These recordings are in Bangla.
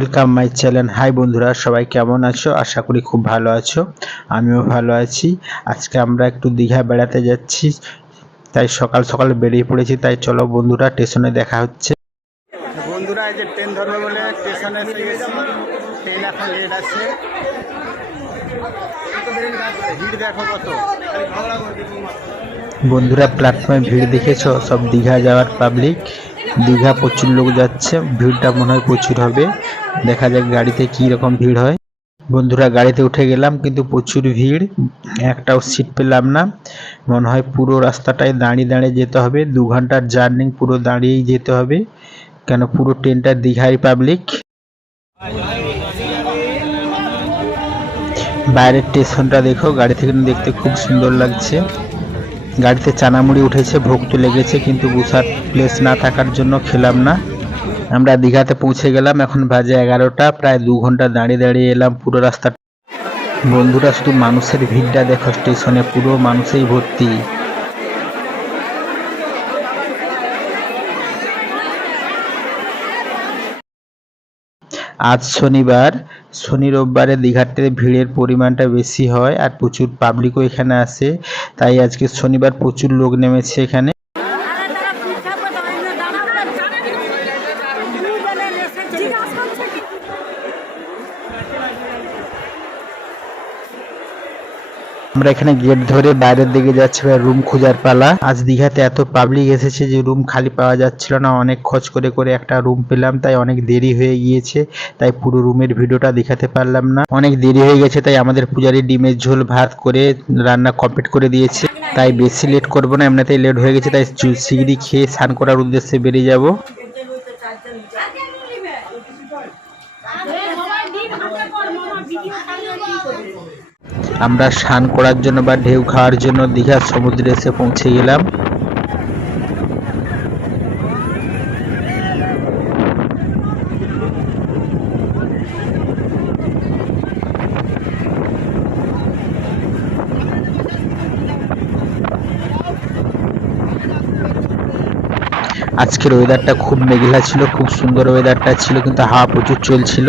ওয়েলকাম মাই চ্যানেল হাই বন্ধুরা সবাই কেমন আছো? আশা করি খুব ভালো আছো। আমিও ভালো আছি। আজকে আমরা একটু দীঘা বেড়াতে যাচ্ছি। তাই সকাল সকাল বেরিয়ে পড়েছি। তাই চলো বন্ধুরা স্টেশনে দেখা হচ্ছে। বন্ধুরা এই যে ট্রেন ধরবে বলে স্টেশনে এসে গেছি। ট্রেন এখন লেট আছে। ভিড় দেখো কত। বন্ধুরা প্ল্যাটফর্মে ভিড় দেখেছ? সব দীঘা যাওয়ার পাবলিক দীঘা প্রচুর লোক যাচ্ছে, ভিড়টা মনে হয় প্রচুর হবে। দেখা যাক গাড়িতে কি রকম ভিড় হয়। বন্ধুরা, গাড়িতে উঠে গেলাম, কিন্তু প্রচুর ভিড়। একটাও সিট পেলাম না। মনে হয় পুরো রাস্তাটায় দাঁড়িয়ে দাঁড়িয়ে যেতে হবে। দু ঘণ্টার জার্নি পুরো দাঁড়িয়েই যেতে হবে। কেন পুরো ট্রেনটা দীঘাই পাবলিক বাইরের স্টেশনটা দেখো, গাড়ি থেকে দেখতে খুব সুন্দর লাগছে। গাড়িতে চানামুড়ি উঠেছে, ভোগ তো লেগেছে, কিন্তু বুসার প্লেস না থাকার জন্য খেলাম না। আমরা দীঘাতে পৌঁছে গেলাম, এখন বাজে এগারোটা, প্রায় দু ঘণ্টা দাঁড়িয়ে দাঁড়িয়ে এলাম পুরো রাস্তা বন্ধুরা, শুধু মানুষের ভিড়টা দেখো, স্টেশনে পুরো মানুষেই ভর্তি। আজ শনিবার। শনি রোববারে দীঘাতে ভিড়ের পরিমাণটা বেশি হয় আর প্রচুর পাবলিকও এখানে আসে। তাই আজকে শনিবার প্রচুর লোক নেমেছে এখানে। জিজ্ঞাসা করছে আমরা এখানে গেট ধরে বাইরের দিকে যাচ্ছি রুম খোঁজার পালা। আজ দীঘাতে এত পাবলিক এসেছে যে রুম খালি পাওয়া যাচ্ছিল না। অনেক খোঁজ করে করে একটা রুম পেলাম, তাই অনেক দেরি হয়ে গিয়েছে। তাই পুরো রুমের ভিডিওটা দেখাতে পারলাম না। অনেক দেরি হয়ে গেছে, তাই আমাদের পূজারি ডিমের ঝোল, ভাত করে রান্না কমপ্লিট করে দিয়েছে। তাই বেশি লেট করব না, এমনিতেই লেট হয়ে গেছে, তাই শিগগিরি খেয়ে স্নান করার উদ্দেশ্যে বেরিয়ে যাব। আমরা স্নান করার জন্য বা ঢেউ খাওয়ার জন্য দীঘার সমুদ্রে এসে পৌঁছে গেলাম। আজকের ওয়েদারটা খুব মেঘলা ছিল, খুব সুন্দর ওয়েদারটা ছিল, কিন্তু হাওয়া প্রচুর চলছিল।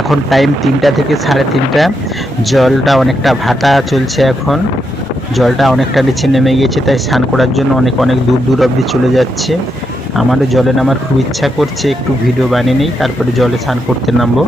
এখন টাইম তিনটা থেকে সাড়ে তিনটা। জলটা অনেকটা ভাটা চলছে এখন। জলটা অনেকটা নিচে নেমে গিয়েছে, তাই স্নান করার জন্য অনেক অনেক দূর দূর অবধি চলে যাচ্ছে। আমারও জলে নামার খুব ইচ্ছা করছে, একটু ভিডিও বানিয়ে নিই, তারপরে জলে স্নান করতে নামবো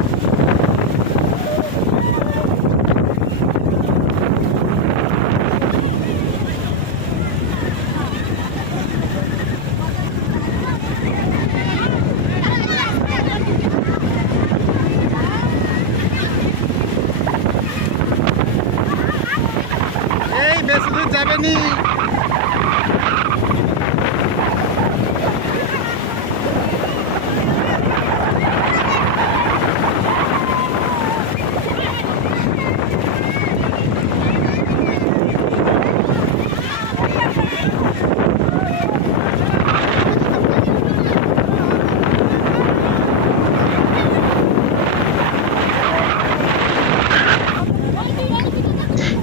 এই বেশি দূর যাবে নি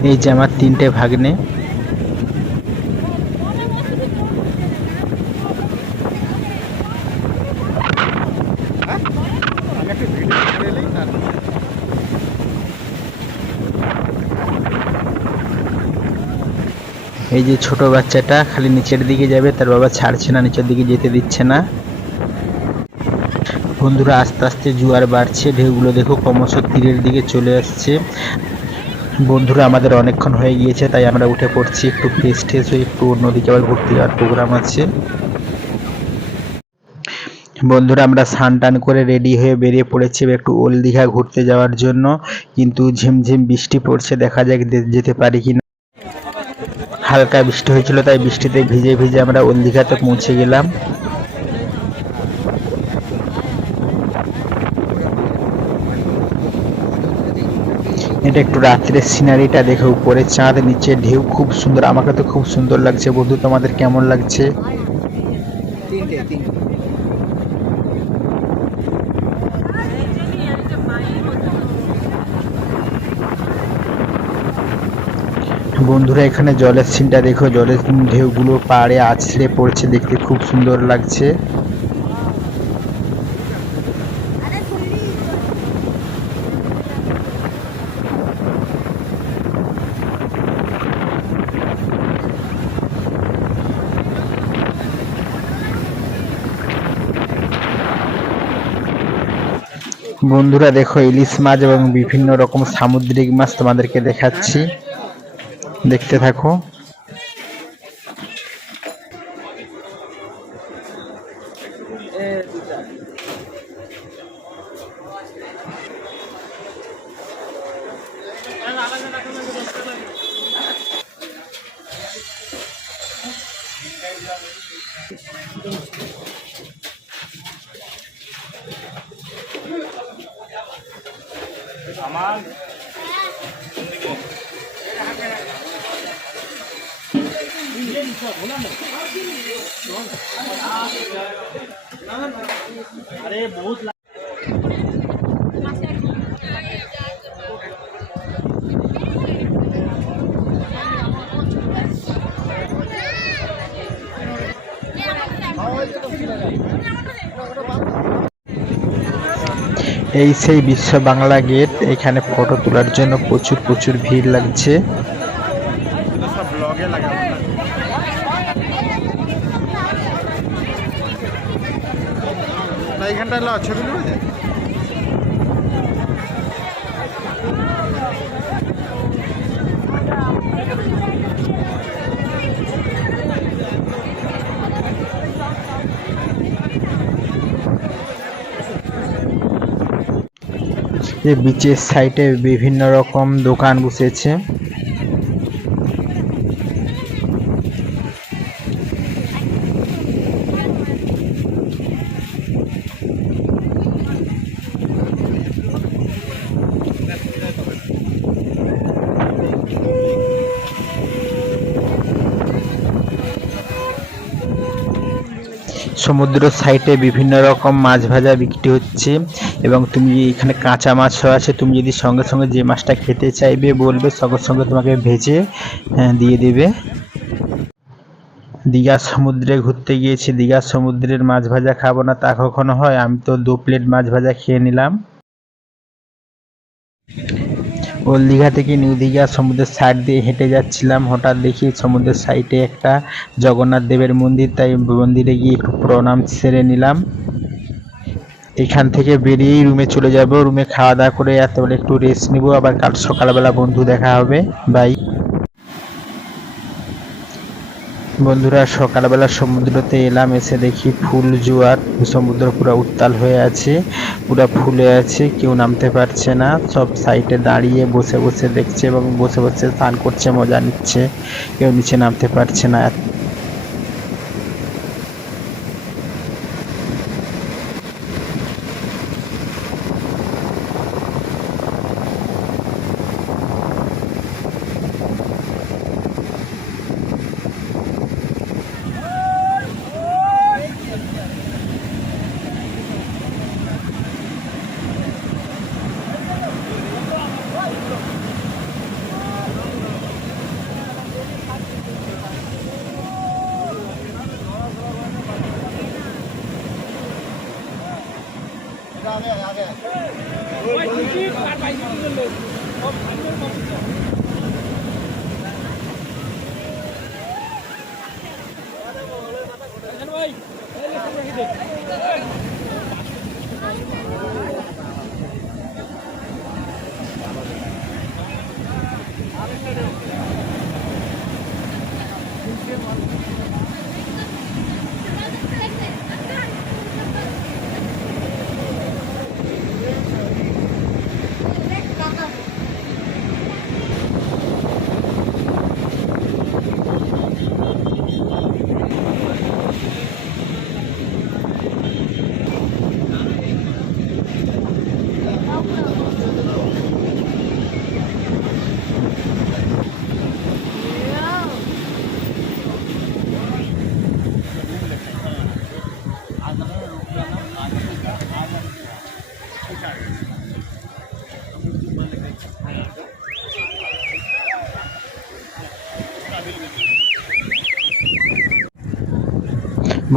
এই যে আমার তিনটে ভাগ্নে। এই যে ছোট বাচ্চাটা খালি নিচের দিকে যাবে, তার বাবা ছাড়ছে না, নিচের দিকে যেতে দিচ্ছে না। বন্ধুরা, আস্তে আস্তে জোয়ার বাড়ছে, ঢেউগুলো দেখো ক্রমশ তীরের দিকে চলে আসছে। বন্ধুরা, আমাদের অনেকক্ষণ হয়ে গিয়েছে, তাই আমরা উঠে পড়ছি একটু ফ্রেশ ট্রেশ হয়ে একটু অন্যদিকে আবার ঘুরতে যাওয়ার প্রোগ্রাম আছে। বন্ধুরা, আমরা স্নান টান করে রেডি হয়ে বেরিয়ে পড়েছি একটু ওল দীঘা ঘুরতে যাওয়ার জন্য। কিন্তু ঝিমঝিম বৃষ্টি পড়ছে, দেখা যাক যেতে পারি কি না হালকা বৃষ্টি হয়েছিল, তাই বৃষ্টিতে ভিজে ভিজে আমরা ওল দীঘাতে পৌঁছে গেলাম। এটা একটু রাত্রের সিনারিটা দেখে উপরে চাঁদ নিচে ঢেউ খুব সুন্দর। আমাকে তো খুব সুন্দর লাগছে বন্ধু তোমাদের কেমন লাগছে? বন্ধুরা এখানে জলের সিনটা দেখো। জলের ঢেউগুলো পাড়ে আছড়ে পড়ছে দেখতে খুব সুন্দর লাগছে। বন্ধুরা দেখো ইলিশ মাছ এবং বিভিন্ন রকম সামুদ্রিক মাছ তোমাদেরকে দেখাচ্ছি। দেখতে থাকো। এই সেই বিশ্ব বাংলা গেট এখানে ফটো তোলার জন্য প্রচুর প্রচুর ভিড় লাগছে এগুলো সব ব্লগে লাগাবো না না এইখানটা এলো ছবি নেবে যে বিচের সাইডে বিভিন্ন রকম দোকান বসেছে। সমুদ্র সাইডে বিভিন্ন রকম মাছ ভাজা বিক্রি হচ্ছে এবং তুমি এখানে কাঁচা মাছও আছে তুমি যদি সঙ্গে সঙ্গে যে মাছটা খেতে চাইবে বলবে সঙ্গে সঙ্গে তোমাকে ভেজে আহ, দিয়ে দেবে। দীঘা সমুদ্রে ঘুরতে গিয়েছি। দীঘা সমুদ্রের মাছ ভাজা খাব না তা কখনো হয়? আমি তো দু প্লেট মাছ ভাজা খেয়ে নিলাম। ওল্ড দীঘা থেকে নিউ দীঘা সমুদ্রের সাইড দিয়ে হেঁটে যাচ্ছিলাম। হঠাৎ দেখি সমুদ্রের সাইডে একটা জগন্নাথ দেবের মন্দির, তাই মন্দিরে গিয়ে একটু প্রণাম সেরে নিলাম। এখান থেকে বেরিয়েই রুমে চলে যাব। রুমে খাওয়া দাওয়া করে এতবার একটু রেস্ট নিব। আবার কাল সকালবেলা বন্ধু দেখা হবে। বাই বন্ধুরা, সকালবেলা সমুদ্রতে এলাম, এসে দেখি ফুল জোয়ার। সমুদ্র পুরো উত্তাল হয়ে আছে, পুরো ফুলে আছে, কেউ নামতে পারছে না। সব সাইডে দাঁড়িয়ে বসে বসে দেখছে এবং বসে বসে স্নান করছে, মজা নিচ্ছে। কেউ নিচে নামতে পারছে না। 어,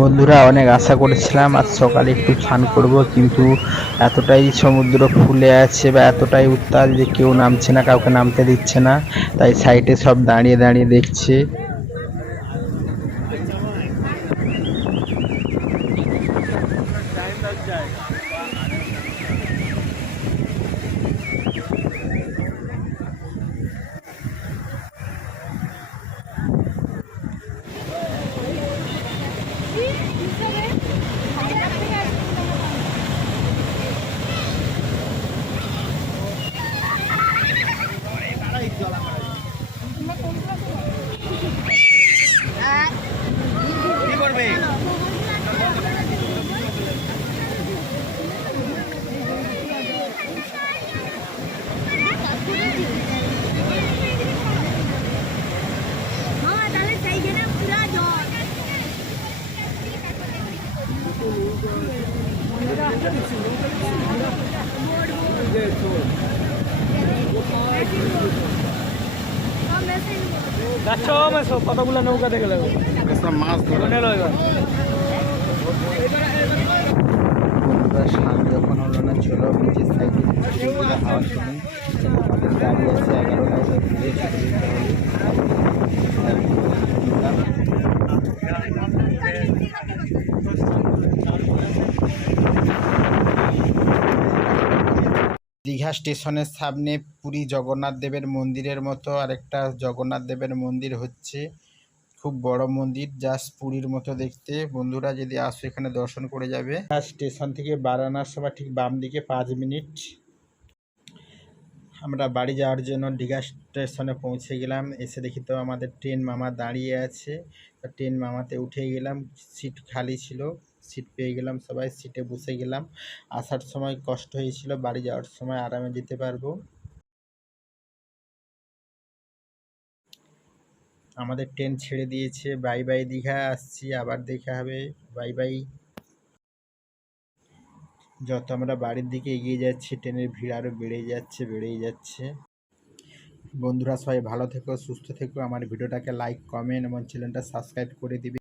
বন্ধুরা, অনেক আশা করেছিলাম আজ সকালে একটু স্নান করব, কিন্তু এতটাই সমুদ্র ফুলে আছে বা এতটাই উত্তাল যে কেউ নামছে না, কাউকে নামতে দিচ্ছে না। তাই সাইডে সব দাঁড়িয়ে দাঁড়িয়ে দেখছে কি করবে মামা তাহলে সেইখানে পুরা জল যাচ্ছ আছে কতগুলো নৌকা দেখে যাবে মাছ ধরে। স্নান যখন হলো না চলো নিচের সাইডে। হাওয়া শুনি। আমাদের গাড়ি আছে এগারোটায় তো ঘুরে ছুটে যেতে হবে দীঘা স্টেশনের সামনে পুরী জগন্নাথ দেবের মন্দিরের মতো আরেকটা জগন্নাথ দেবের মন্দির হচ্ছে। খুব বড় মন্দির, জাস্ট পুরীর মতো দেখতে। বন্ধুরা, যদি আসো এখানে দর্শন করে যাবে। স্টেশন থেকে বারানার সময় ঠিক বাম দিকে পাঁচ মিনিট। আমরা বাড়ি যাওয়ার জন্য দীঘা স্টেশনে পৌঁছে গেলাম। এসে দেখি তো আমাদের ট্রেন মামা দাঁড়িয়ে আছে। ট্রেন মামাতে উঠে গেলাম। সিট খালি ছিল। সিট পেয়ে গেলাম, সবাই সিটে বসে গেলাম। আসার সময় কষ্ট হয়েছিল, বাড়ি যাওয়ার সময় আরামে যেতে পারব। আমাদের ট্রেন ছেড়ে দিয়েছে বাই বাই দীঘা, আসছি, আবার দেখা হবে বাই বাই যত আমরা বাড়ির দিকে এগিয়ে যাচ্ছি ট্রেনের ভিড় আরও বেড়ে যাচ্ছে, বেড়েই যাচ্ছে। বন্ধুরা সবাই ভালো থেকো, সুস্থ থেকো, আমার ভিডিওটাকে লাইক কমেন্ট এবং চ্যানেলটা সাবস্ক্রাইব করে দিবে।